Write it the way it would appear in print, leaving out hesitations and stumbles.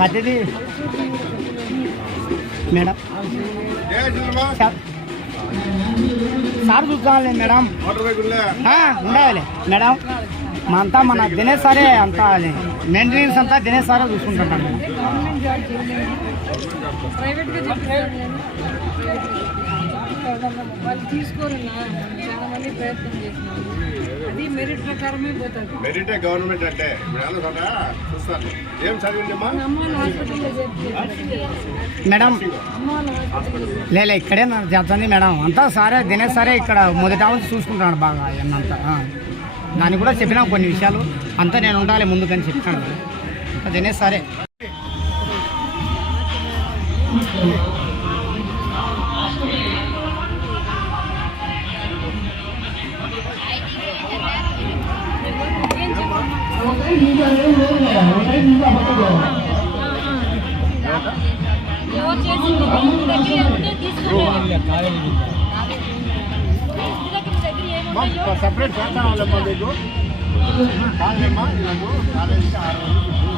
పద్ధతి madam sir చూస్తానులే madam ఉండాలి madam అంతా మన దినేష్ సారే అంతా మెయింటెనెన్స్ అంతా దినేష్ సారే చూసుకుంటున్నాం వాళ్ళు తీసుకోరన్నా చాలా మంది ప్రయత్నం చేసినారు అది మెరిట్ ప్రకారమే పోతుంది మెరిటే గవర్నమెంట్ అంటే చూస్తాను ఏం చదివిందమ్మా అమ్మాయిల హాస్పిటల్లో మేడం లే ఇక్కడే చెప్తుంది మేడం అంతా సారే దినేష్ సారే ఇక్కడ మొదట చూసుకుంటున్నాడు బాగా అన్నంతా దానికి కూడా చెప్పినా కొన్ని విషయాలు అంతా నేను ఉండాలి ముందుకని చెప్పినాను దినేష్ సారే సెపరేట్ చేస్తామా మీకు కాలేమ్మా కాలేజీకి 6 రోజులు